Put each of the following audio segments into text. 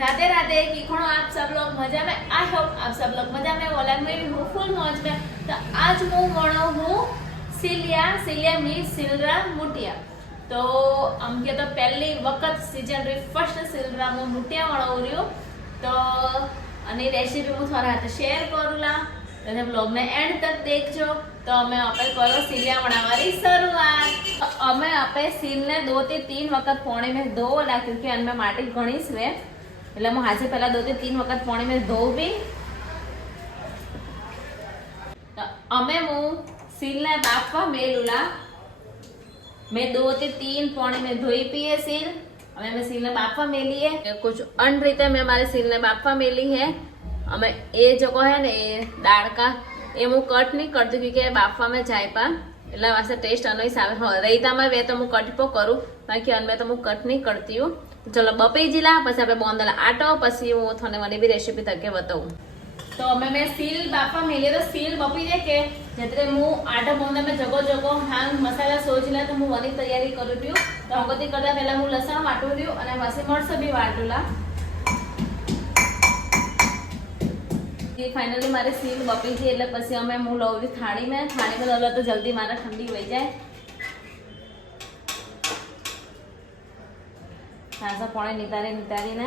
राधे राधे की खणो आप सब लोग मजा में। आई होप आप सब लोग मजा में बोला मैं भी हूँ फुल मौज में। तो आज मैं वणो हूँ सिलिया मीन्स सिलरा मुटिया। तो हम के तो पहली वक्त सीजन री फर्स्ट सिलरा मु मुटिया वणो रह्यो। तो अने रेसिपी हूँ थोड़ा हाथ शेयर करूला तो ब्लॉग ने एंड तक देखजो। तो अमे आपे करो सिलिया बनावानी शुरुआत। अमे आपे सील ने 2 થી 3 वक्त पानी में धोवला क्योंकि अनमे माटी घणी छे એટલે હું આજે પહેલા 2 થી 3 વખત પાણી में ધોવી। તો અમે હું सीलને બાફવા મેલુલા मैं 2 થી 3 पानी में धोई पिए सील। हमें मैं सीलने बाफा मेली है कुछ अन रीते मैं हमारे सीलने बाफा मेली है। हमें ये जो है ना ये दाल का ये मैं कट नहीं करती क्योंकि बाफा में जाए पा એટલે વાસે ટેસ્ટ અનોઈ આવે। રઈતામાં વે તો હું કટપો કરું બાકી અનમે તો હું કટ નહીં કરતી हूँ। चलो बपी जिला पछी आपणे बोंदला आटो पछी हूँ थने वाली भी रेसिपी तके बताऊं। तो हमें मैं सील बाफा मेली तो सील बपी दे के जतरे मु आटो बोंदे में जगो जगो हांग मसाला सोचला तो मु वनी तैयारी करू रही हूँ। तो हंगती करता पहला मु लसण वाटू रही हूँ अने पछी मरच भी वाटूला। फाइनली मारे सील बपी थी એટલે પછી અમે હું લઉં થાળી में દલો તો જલ્દી મારા ઠંડી થઈ જાય। खासा पानी नितारी ने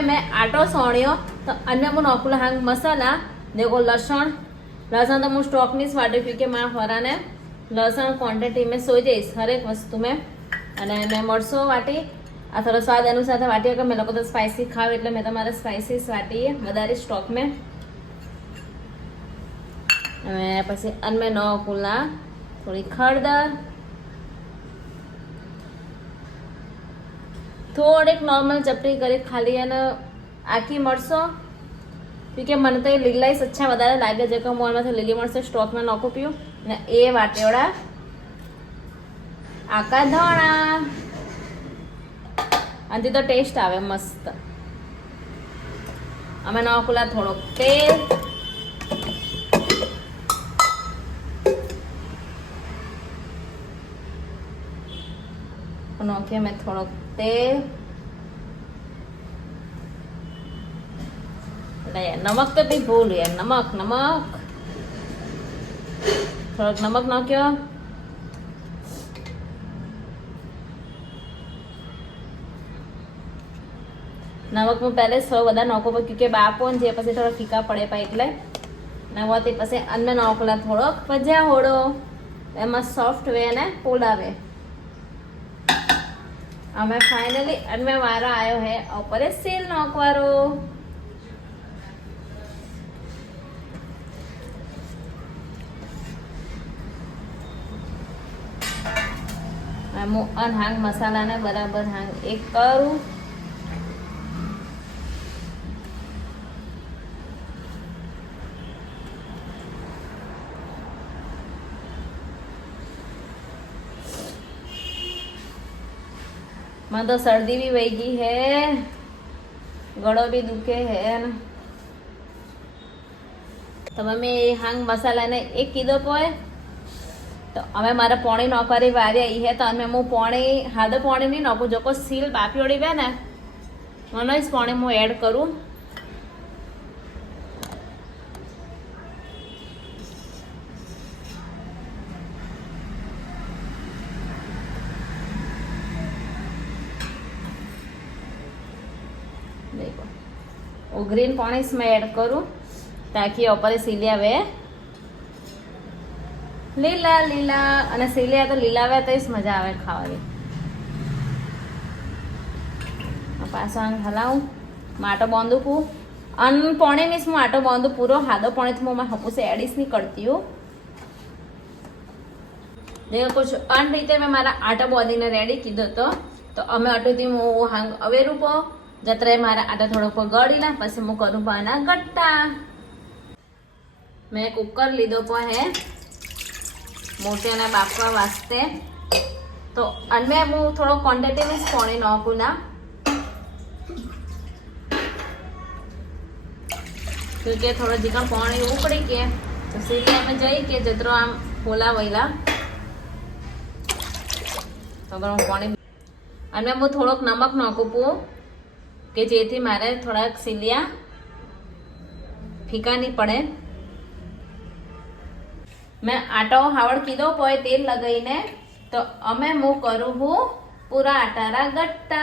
मैं आटो सोणियो तो अन्य को नौकुला हांग मसाला देखो लसण तो मुझे स्टॉक नहीं वाटे क्योंकि मैं हरा ने लसण क्वांटिटी में सो जाइस हर एक वस्तु में अने मैं मरचो वाटी आ थोड़ा स्वाद अनुसार वाटी अगर मैं लोग तो स्पाइसी खाव એટલે मैं તમારે સ્પાइसी વાટી વધારે સ્ટોક में અને પછી અનમે નોકુલા થોડી ખળદર થોડીક નોર્મલ ચપટી કરી ખાલી અને આખી મરચો क्योंकि મને તો લીલાઈસ अच्छा વધારે લાગે છે કે હું આમાંથી લીલી મરચો સ્ટોક में નોખું પીઉં અને એ વાટેવડા આકા ધોણા अंति तो टेस्ट आवे मस्त। हमें नौकुला थोड़ो तेल नौके में थोड़ो तेल नमक तो भी भूल यार नमक थोड़ा नमक नौक्यो नमक में पहले सौ वधा नौको पर क्योंकि बापो जे पछी थोड़ा फीका पड़े पा એટલે નવતી પછી અન્મે નોકલા થોડોક ભજ્યા હોડો એમાં સોફ્ટ વે ને પોલાવે। અમે ફાઇનલી અન્મે વારો આયો હે ઉપર सील નોકવારો। હું અન હાંગ મસાલાને બરાબર હાંગ એક કરું। मैं तो सर्दी भी वही गई है गड़ो भी दुखे है न। तो मैं हांग मसाला ने एक कीधो पोए तो हमें मारा पानी नौकरी वारी आई है। तो हमें मु पानी हादो पानी नहीं नौकू जो को सील बापी ओड़ी वे ने मनो इस पानी मु ऐड करूँ। देखो वो ग्रीन पानी इसमें ऐड करूँ ताकि ऊपर सीलिया वे लीला लीला અને सीलिया तो लीला वे तो इस मजा आवे खावानी। पासा हलाऊं माटो बांधू को अन पानी में मैं आटो बांधू पूरो हादो पानी थी मैं हपू से एडिस नहीं करती हूँ। देखो कुछ अन रीते मैं मारा आटो बांधी ने रेडी कीधो तो अमे आटो थी हूँ हांग अवेरू पो जतरे मारा आटा थोड़ो को गळीला पछी मु करूं पाना गट्टा। मैं कुकर लीधो पो है मोटियाना बाफवा वास्ते। तो अनमे मु थोड़ो क्वांटिटी में पानी नाखूं ना क्योंकि थोड़ा जीका पानी उकड़ी के तो सीलिया में जाई के जतरो आम पोला वैला तो गरम पानी અને હું થોડોક નમક નાખું કે જેથી મારે થોડાક સીલિયા ફીકા નહીં પડે मैं आटो हावड़ कीधो पोए तेल लगाईने तो अमे मु करूँ हूँ पूरा आटारा गट्टा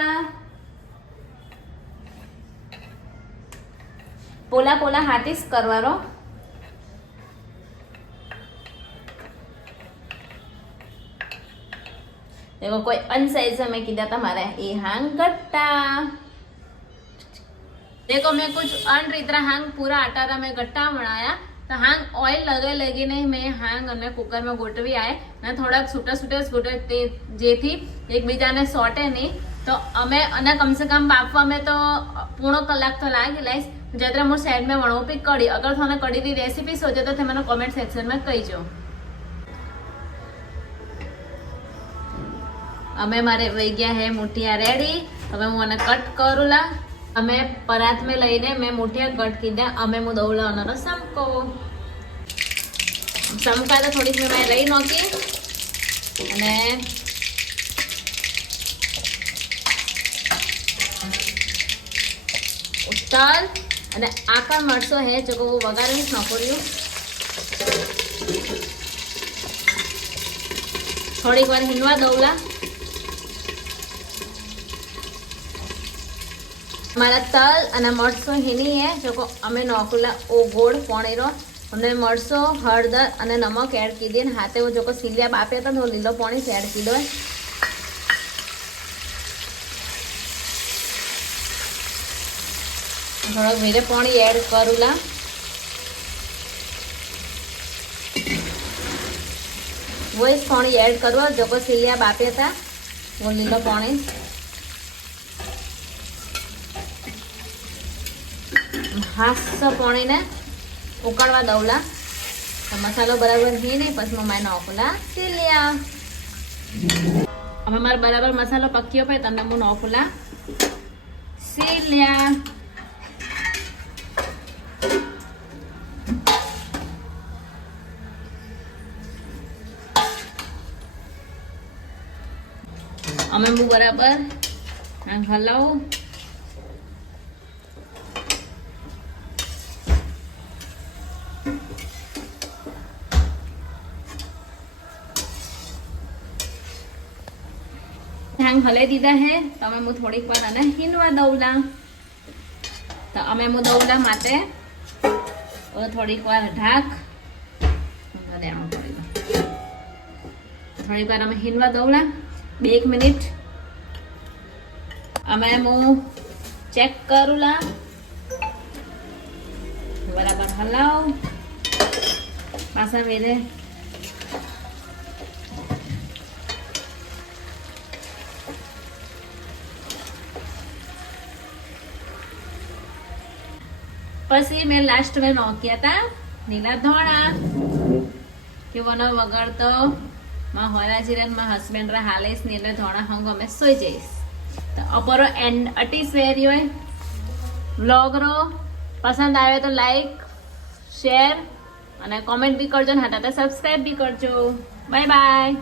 पोला पोला हाथीस करवारो देखो कोई अनसाइज में कीधा था मारे ये हांग गट्टा देखो मैं कुछ अन रीतरा हांग पूरा आटारा में गट्टा बनाया तो हांग ऑयल लगे नहीं मैं हांग अने कुकर में गोटवी आए ने थोड़ा छूटा छूटे जेथी एकबीजा ने सोटे नहीं तो अमे अने कम से कम बाफवा में तो पूर्ण कलाक तो लागी लाइस जतरा मोर साइड में वणो पी कड़ी अगर थाने कड़ी दी रेसिपी सोचे तो थे मैंने कमेंट सेक्शन में कहीजो अमे मारे वही गया है मुठिया रेडी हवे हूँ आने कट करूला अमे परात में लईने मैं मुठिया कट कीधा अमे मु दौला अनारो समको समका तो थोड़ी में मैं रही नोकी अने उतार अने आका मरचो है जो को वगारी नोकरियो थोड़ी बार हिनवा दौला हमारा तल अने मरचो हीनी है जो को अमे नोकला ओ गोड़ पोणीरो हमने मरचो हळदर अने नमक एड कीधी हाथे वो जो को सीलिया बापे था तो लीलो पानी से एड कीधो थोड़ा मीरे पानी एड करूला वो इस पानी एड करवा जो को सीलिया बापे था वो लीलो पानी हाथ पानी ने उकड़वा दौला तो मसालो बराबर ही नहीं पस मैं नौकला सीलिया अब हमारे बराबर मसालो पक्यो पे तब मैं नौकला सीलिया अमे मु बराबर हलाऊ हांग हलाई दीधा है तो अमे मु थोड़ी पर अने हिनवा दौला तो अमे मु दौला माटे और थोड़ी बार ढाक थोड़ी बार अमे हिनवा दौला 1 मिनिट अमे मु चेक करूला बराबर हलाओ पासा मेरे पसी मैं लास्ट में नोकिया था नीला धोड़ा कि वनो वगड़ तो मां होला जीरन मां हस्बैंड रा हालेस नीला धोड़ा हम गमे सोई जईस तो अपरो एंड अटीस वेरी होय व्लॉग रो पसंद आवे तो लाइक शेयर અને कमेंट भी करजो हटाते सब्सक्राइब भी करजो बाय बाय।